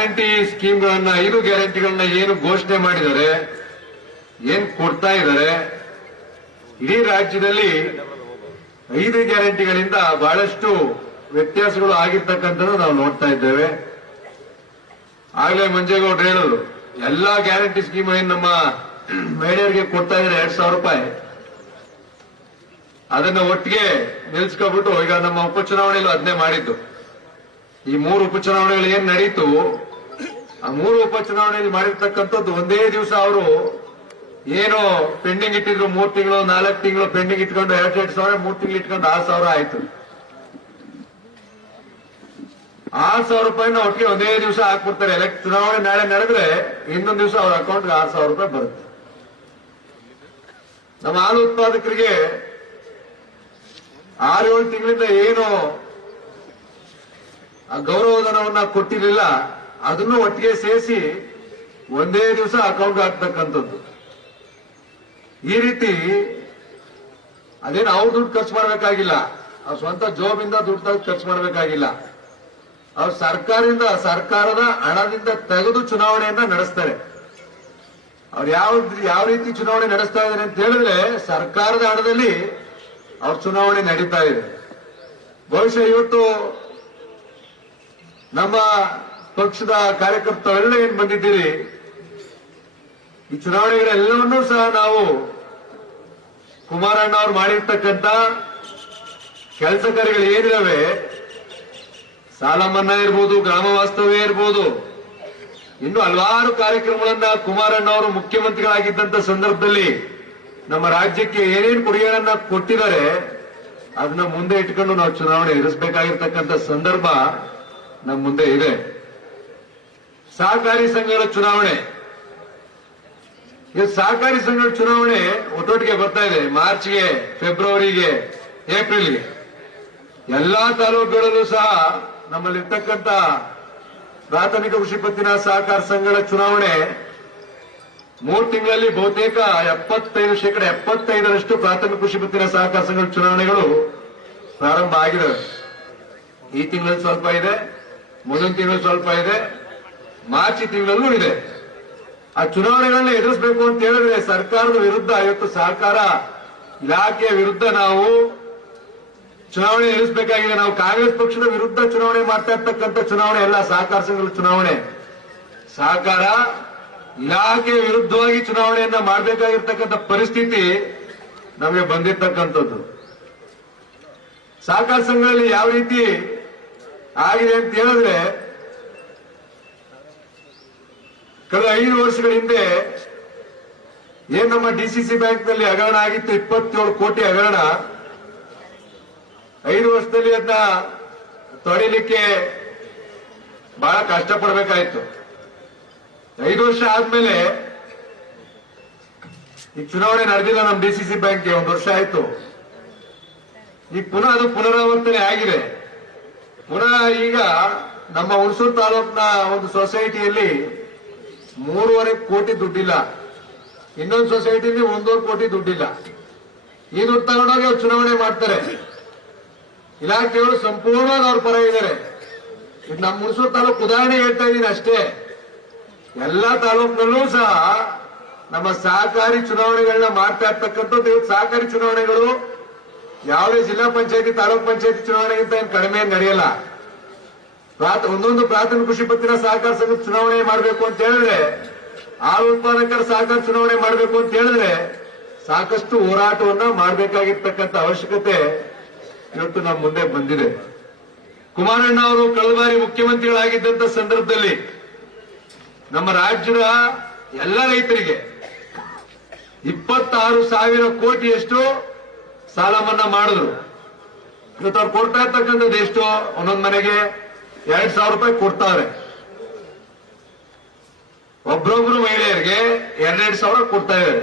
Guarantee ಸ್ಕೀಮ್ಗಳನ್ನ, ಐದು ಗ್ಯಾರಂಟಿಗಳನ್ನ ಏನು ಘೋಷಣೆ ಮಾಡಿದ್ದಾರೆ ಏನ್ ಕೊಡ್ತಾ ಇದ್ದಾರೆ, ಇಡೀ ರಾಜ್ಯದಲ್ಲಿ ಐದು ಗ್ಯಾರಂಟಿಗಳಿಂದ ಬಹಳಷ್ಟು ವ್ಯತ್ಯಾಸಗಳು ಆಗಿರ್ತಕ್ಕಂಥದ್ದು ನಾವು ನೋಡ್ತಾ ಇದ್ದೇವೆ. ಆಗ್ಲೇ ಮಂಜೇಗೌಡರು ಹೇಳೋದು, ಎಲ್ಲಾ ಗ್ಯಾರಂಟಿ ಸ್ಕೀಮ್ ಏನ್ ನಮ್ಮ ಮಹಿಳೆಯರಿಗೆ ಕೊಡ್ತಾ ಇದ್ದಾರೆ ಎರಡ್ ಸಾವಿರ ರೂಪಾಯಿ, ಅದನ್ನ ಒಟ್ಟಿಗೆ ನಿಲ್ಸ್ಕೊಬಿಟ್ಟು ಈಗ ನಮ್ಮ ಉಪಚುನಾವಣೆಯಲ್ಲೂ ಅದನ್ನೇ ಮಾಡಿದ್ದು. ಈ ಮೂರು ಉಪಚುನಾವಣೆಗಳು ಏನ್ ನಡೀತು ಆ ಮೂರು ಉಪಚುನಾವಣೆಯಲ್ಲಿ ಮಾಡಿರ್ತಕ್ಕಂಥದ್ದು ಒಂದೇ ದಿವಸ ಅವರು ಏನು ಪೆಂಡಿಂಗ್ ಇಟ್ಟಿದ್ರು ಮೂರು ತಿಂಗಳು, ನಾಲ್ಕು ತಿಂಗಳು ಪೆಂಡಿಂಗ್ ಇಟ್ಕೊಂಡು, ಎರಡ್, ಎರಡು ಸಾವಿರ, ಮೂರು ತಿಂಗಳು ಇಟ್ಕೊಂಡು, ಆರು ಸಾವಿರ ಆಯ್ತು. ಆರು ಸಾವಿರ ರೂಪಾಯಿನ ಒಟ್ಟಿಗೆ ಒಂದೇ ದಿವಸ ಹಾಕ್ಬಿಡ್ತಾರೆ. ಎಲೆಕ್ಟ್ ಚುನಾವಣೆ ನಾಳೆ ನಡೆದ್ರೆ ಇನ್ನೊಂದು ದಿವಸ ಅವ್ರ ಅಕೌಂಟ್ಗೆ ಆರು ಸಾವಿರ ರೂಪಾಯಿ ಬರುತ್ತೆ. ನಮ್ಮ ಹಾಲು ಉತ್ಪಾದಕರಿಗೆ ಆರು, ಏಳು ತಿಂಗಳಿಂದ ಏನು ಗೌರವಧನವನ್ನ ಕೊಟ್ಟಿರಲಿಲ್ಲ. ಅದನ್ನು ಒಟ್ಟಿಗೆ ಸೇರಿಸಿ ಒಂದೇ ದಿವಸ ಅಕೌಂಟ್ ಹಾಕ್ತಕ್ಕಂಥದ್ದು ಈ ರೀತಿ ಅದೇನು ಅವ್ರು ದುಡ್ಡು ಖರ್ಚು ಮಾಡಬೇಕಾಗಿಲ್ಲ. ಅವ್ರ ಸ್ವಂತ ಜೋಬಿಂದ ದುಡ್ಡು ತೆಗೆದು ಖರ್ಚು ಮಾಡಬೇಕಾಗಿಲ್ಲ. ಅವ್ರು ಸರ್ಕಾರದಿಂದ, ಸರ್ಕಾರದ ಹಣದಿಂದ ತೆಗೆದು ಚುನಾವಣೆಯನ್ನ ನಡೆಸ್ತಾರೆ. ಅವ್ರು ಯಾವ ಯಾವ ರೀತಿ ಚುನಾವಣೆ ನಡೆಸ್ತಾ ಇದ್ದಾರೆ ಅಂತ ಹೇಳಿದ್ರೆ ಸರ್ಕಾರದ ಹಣದಲ್ಲಿ ಅವ್ರ ಚುನಾವಣೆ ನಡೀತಾ ಇದೆ. ಬಹುಶಃ ಇವತ್ತು ನಮ್ಮ ಪಕ್ಷದ ಕಾರ್ಯಕರ್ತರೆಲ್ಲ ಏನ್ ಬಂದಿದ್ದೀರಿ? ಈ ಚುನಾವಣೆಗಳೆಲ್ಲವನ್ನೂ ಸಹ ನಾವು ಕುಮಾರಣ್ಣ ಅವ್ರು ಮಾಡಿರ್ತಕ್ಕಂಥ ಕೆಲಸ ಕಾರ್ಯಗಳು ಏನಿದಾವೆ? ಸಾಲ ಮನ್ನಾ ಇರ್ಬೋದು, ಗ್ರಾಮ ವಾಸ್ತವ್ಯ ಇರ್ಬೋದು. ಇನ್ನು ಹಲವಾರು ಕಾರ್ಯಕ್ರಮಗಳನ್ನ ಕುಮಾರಣ್ಣ ಅವರು ಮುಖ್ಯಮಂತ್ರಿಗಳಾಗಿದ್ದಂತ ಸಂದರ್ಭದಲ್ಲಿ ನಮ್ಮ ರಾಜ್ಯಕ್ಕೆ ಏನೇನು ಕೊಡುಗೆಗಳನ್ನ ಕೊಟ್ಟಿದ್ದಾರೆ, ಅದನ್ನ ಮುಂದೆ ಇಟ್ಕೊಂಡು ನಾವು ಚುನಾವಣೆ ಎದುರಿಸಬೇಕಾಗಿರ್ತಕ್ಕಂಥ ಸಂದರ್ಭ ನಮ್ಮ ಮುಂದೆ ಇದೆ. ಸಹಕಾರಿ ಸಂಘಗಳ ಚುನಾವಣೆ. ಇದು ಸಹಕಾರಿ ಸಂಘಗಳ ಚುನಾವಣೆ ಒಟ್ಟೊಟ್ಟಿಗೆ ಬರ್ತಾ ಇದೆ. ಮಾರ್ಚ್ಗೆ, ಫೆಬ್ರವರಿಗೆ, ಏಪ್ರಿಲ್ಗೆ. ಎಲ್ಲಾ ತಾಲೂಕುಗಳಲ್ಲೂ ಸಹ ನಮ್ಮಲ್ಲಿರ್ತಕ್ಕಂಥ ಪ್ರಾಥಮಿಕ ಕೃಷಿ ಪತ್ತಿನ ಸಹಕಾರ ಸಂಘಗಳ ಚುನಾವಣೆ ಮೂರು ತಿಂಗಳಲ್ಲಿ ಬಹುತೇಕ ಎಪ್ಪತ್ತೈದು ಶೇಕಡ ಎಪ್ಪತ್ತೈದರಷ್ಟು ಪ್ರಾಥಮಿಕ ಕೃಷಿ ಪತ್ತಿನ ಸಹಕಾರ ಸಂಘಗಳ ಚುನಾವಣೆಗಳು ಪ್ರಾರಂಭ ಆಗಿದೆ ಈ ತಿಂಗಳಲ್ಲಿ ಸ್ವಲ್ಪ ಇದೆ, ಮುಂದಿನ ತಿಂಗಳು ಸ್ವಲ್ಪ ಇದೆ. ಮಾರ್ಚ್ ತಿಂಗಳಲ್ಲೂ ಇದೆ. ಆ ಚುನಾವಣೆಗಳನ್ನ ಎದುರಿಸಬೇಕು ಅಂತ ಹೇಳಿದ್ರೆ ಸರ್ಕಾರದ ವಿರುದ್ಧ, ಇವತ್ತು ಸಹಕಾರ ಇಲಾಖೆಯ ವಿರುದ್ಧ ನಾವು ಚುನಾವಣೆ ಎದುರಿಸಬೇಕಾಗಿದೆ. ನಾವು ಕಾಂಗ್ರೆಸ್ ಪಕ್ಷದ ವಿರುದ್ಧ ಚುನಾವಣೆ ಮಾಡ್ತಾ ಇರ್ತಕ್ಕಂಥ ಚುನಾವಣೆ ಎಲ್ಲ ಸಹಕಾರ ಸಂಘಗಳ ಚುನಾವಣೆ. ಸಹಕಾರ ಇಲಾಖೆಯ ವಿರುದ್ಧವಾಗಿ ಚುನಾವಣೆಯನ್ನ ಮಾಡಬೇಕಾಗಿರ್ತಕ್ಕಂಥ ಪರಿಸ್ಥಿತಿ ನಮಗೆ ಬಂದಿರ್ತಕ್ಕಂಥದ್ದು. ಸಹಕಾರ ಸಂಘಗಳಲ್ಲಿ ಯಾವ ರೀತಿ ಆಗಿದೆ ಅಂತ ಹೇಳಿದ್ರೆ ಕಳೆದ ಐದು ವರ್ಷಗಳ ಹಿಂದೆ ಏನ್ ನಮ್ಮ ಡಿಸಿಸಿ ಬ್ಯಾಂಕ್ನಲ್ಲಿ ಹಗರಣ ಆಗಿತ್ತು, ಇಪ್ಪತ್ತೇಳು ಕೋಟಿ ಹಗರಣ. ಐದು ವರ್ಷದಲ್ಲಿ ಅದನ್ನ ತೊಡಿಲಿಕ್ಕೆ ಬಹಳ ಕಷ್ಟಪಡಬೇಕಾಯ್ತು. ಐದು ವರ್ಷ ಆದ್ಮೇಲೆ ಈ ಚುನಾವಣೆ ನಡೆದಿಲ್ಲ ನಮ್ಮ ಡಿಸಿಸಿ ಬ್ಯಾಂಕ್ಗೆ, ಒಂದು ವರ್ಷ ಆಯ್ತು. ಈಗ ಪುನಃ ಅದು ಪುನರಾವರ್ತನೆ ಆಗಿದೆ. ಪುನಃ ಈಗ ನಮ್ಮ ಹುಣಸೂರು ತಾಲೂಕಿನ ಒಂದು ಸೊಸೈಟಿಯಲ್ಲಿ ಮೂರುವರೆ ಕೋಟಿ ದುಡ್ಡಿಲ್ಲ. ಇನ್ನೊಂದು ಸೊಸೈಟಿಲಿ ಒಂದೂವರೆ ಕೋಟಿ ದುಡ್ಡಿಲ್ಲ. ಈ ದುಡ್ಡು ತಗೊಂಡೋಗಿ ಅವ್ರು ಚುನಾವಣೆ ಮಾಡ್ತಾರೆ. ಇಲಾಖೆಗಳು ಸಂಪೂರ್ಣವಾಗಿ ಅವ್ರ ಪರ ಇದ್ದಾರೆ ಈಗ ನಮ್ಮ ಮುನ್ಸೂರು ತಾಲೂಕು ಉದಾಹರಣೆ ಹೇಳ್ತಾ ಇದ್ದೀನಿ ಅಷ್ಟೇ. ಎಲ್ಲ ತಾಲೂಕಿನಲ್ಲೂ ಸಹ ನಮ್ಮ ಸಹಕಾರಿ ಚುನಾವಣೆಗಳನ್ನ ಮಾಡ್ತಾ ಇರ್ತಕ್ಕಂಥದ್ದು ಇವತ್ತು ಸಹಕಾರಿ ಚುನಾವಣೆಗಳು. ಯಾವುದೇ ಜಿಲ್ಲಾ ಪಂಚಾಯತಿ, ತಾಲೂಕ್ ಪಂಚಾಯತಿ ಚುನಾವಣೆಗಿಂತ ಏನು ಕಡಿಮೆ ನಡೆಯಲ್ಲ. ಒಂದೊಂದು ಪ್ರಾಥಮಿಕ ಕೃಷಿ ಪತ್ತಿನ ಸಹಕಾರ ಸಂಘ ಚುನಾವಣೆ ಮಾಡಬೇಕು ಅಂತ ಹೇಳಿದ್ರೆ ಹಾಲು ಉತ್ಪಾದಕರ ಸಹಕಾರ ಚುನಾವಣೆ ಮಾಡಬೇಕು ಅಂತ ಹೇಳಿದ್ರೆ ಸಾಕಷ್ಟು ಹೋರಾಟವನ್ನ ಮಾಡಬೇಕಾಗಿರ್ತಕ್ಕಂಥ ಅವಶ್ಯಕತೆ ಇವತ್ತು ನಮ್ಮ ಮುಂದೆ ಬಂದಿದೆ. ಕುಮಾರಣ್ಣ ಅವರು ಕಳೆದ ಬಾರಿ ಮುಖ್ಯಮಂತ್ರಿಗಳಾಗಿದ್ದಂತ ಸಂದರ್ಭದಲ್ಲಿ ನಮ್ಮ ರಾಜ್ಯದ ಎಲ್ಲ ರೈತರಿಗೆ ಇಪ್ಪತ್ತಾರು ಸಾವಿರ ಕೋಟಿಯಷ್ಟು ಸಾಲ ಮನ್ನಾ ಮಾಡಿದ್ರು. ಇವತ್ತು ಅವ್ರು ಕೊಡ್ತಾ ಇರ್ತಕ್ಕಂಥದ್ದು ಎಷ್ಟು? ಒಂದೊಂದು ಮನೆಗೆ ಎರಡ್ ಸಾವಿರ ರೂಪಾಯಿ ಕೊಡ್ತಾವ್ರೆ ಒಬ್ರೊಬ್ರು ಮಹಿಳೆಯರಿಗೆ ಎರಡೆರಡು ಸಾವಿರ ಕೊಡ್ತಾ ಇದ್ದಾರೆ.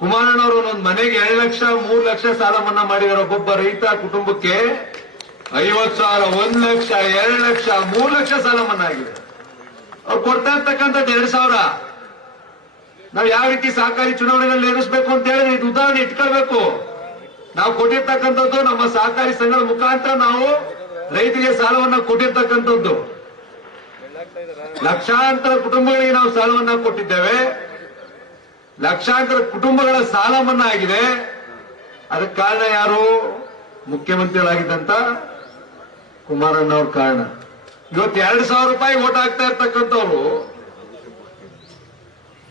ಕುಮಾರಣ್ಣವರು ಒಂದೊಂದು ಮನೆಗೆ ಎರಡು ಲಕ್ಷ, ಮೂರು ಲಕ್ಷ ಸಾಲ ಮನ್ನಾ ಮಾಡಿದ್ದಾರೆ. ಒಬ್ಬೊಬ್ಬ ರೈತ ಕುಟುಂಬಕ್ಕೆ ಐವತ್ತು ಸಾವಿರ, ಒಂದ್ ಲಕ್ಷ, ಎರಡು ಲಕ್ಷ, ಮೂರು ಲಕ್ಷ ಸಾಲ ಮನ್ನಾ ಆಗಿದೆ. ಅವ್ರು ಕೊಡ್ತಾ ಇರ್ತಕ್ಕಂಥದ್ದು ಎರಡ್ ಸಾವಿರ. ನಾವು ಯಾವ ರೀತಿ ಸಹಕಾರಿ ಚುನಾವಣೆಗಳಲ್ಲಿ ಎದುರಿಸಬೇಕು ಅಂತ ಹೇಳಿದ್ರೆ ಇದು ಉದಾಹರಣೆ ಇಟ್ಕೊಳ್ಬೇಕು. ನಾವು ಕೊಟ್ಟಿರ್ತಕ್ಕಂಥದ್ದು ನಮ್ಮ ಸಹಕಾರಿ ಸಂಘದ ಮುಖಾಂತರ ನಾವು ರೈತರಿಗೆ ಸಾಲವನ್ನ ಕೊಟ್ಟಿರ್ತಕ್ಕಂಥದ್ದು. ಲಕ್ಷಾಂತರ ಕುಟುಂಬಗಳಿಗೆ ನಾವು ಸಾಲವನ್ನ ಕೊಟ್ಟಿದ್ದೇವೆ. ಲಕ್ಷಾಂತರ ಕುಟುಂಬಗಳ ಸಾಲ ಮನ್ನಾ ಆಗಿದೆ. ಅದಕ್ಕೆ ಕಾರಣ ಯಾರು? ಮುಖ್ಯಮಂತ್ರಿಗಳಾಗಿದ್ದಂತ ಕುಮಾರಣ್ಣ ಅವ್ರ ಕಾರಣ. ಇವತ್ತು ಎರಡು ಸಾವಿರ ರೂಪಾಯಿ ಓಟ್ ಹಾಕ್ತಾ ಇರ್ತಕ್ಕಂಥವ್ರು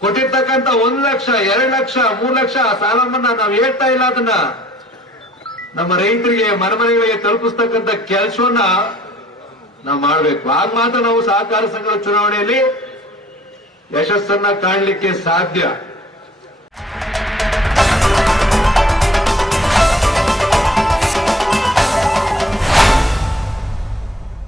ಕೊಟ್ಟಿರ್ತಕ್ಕಂಥ ಒಂದು ಲಕ್ಷ, ಎರಡು ಲಕ್ಷ, ಮೂರು ಲಕ್ಷ ಸಾಲ ಮನ್ನಾ ನಾವು ಹೇಳ್ತಾ ಇಲ್ಲ ಅದನ್ನ. ನಮ್ಮ ರೈತರಿಗೆ ಮನೆ ಮನೆಗಳಿಗೆ ತಲುಪಿಸ್ತಕ್ಕಂಥ ಕೆಲಸವನ್ನ ನಾವು ಮಾಡಬೇಕು. ಆಗ ಮಾತ್ರ ನಾವು ಸಹಕಾರ ಸಂಘದ ಚುನಾವಣೆಯಲ್ಲಿ ಯಶಸ್ಸನ್ನ ಕಾಣಲಿಕ್ಕೆ ಸಾಧ್ಯ.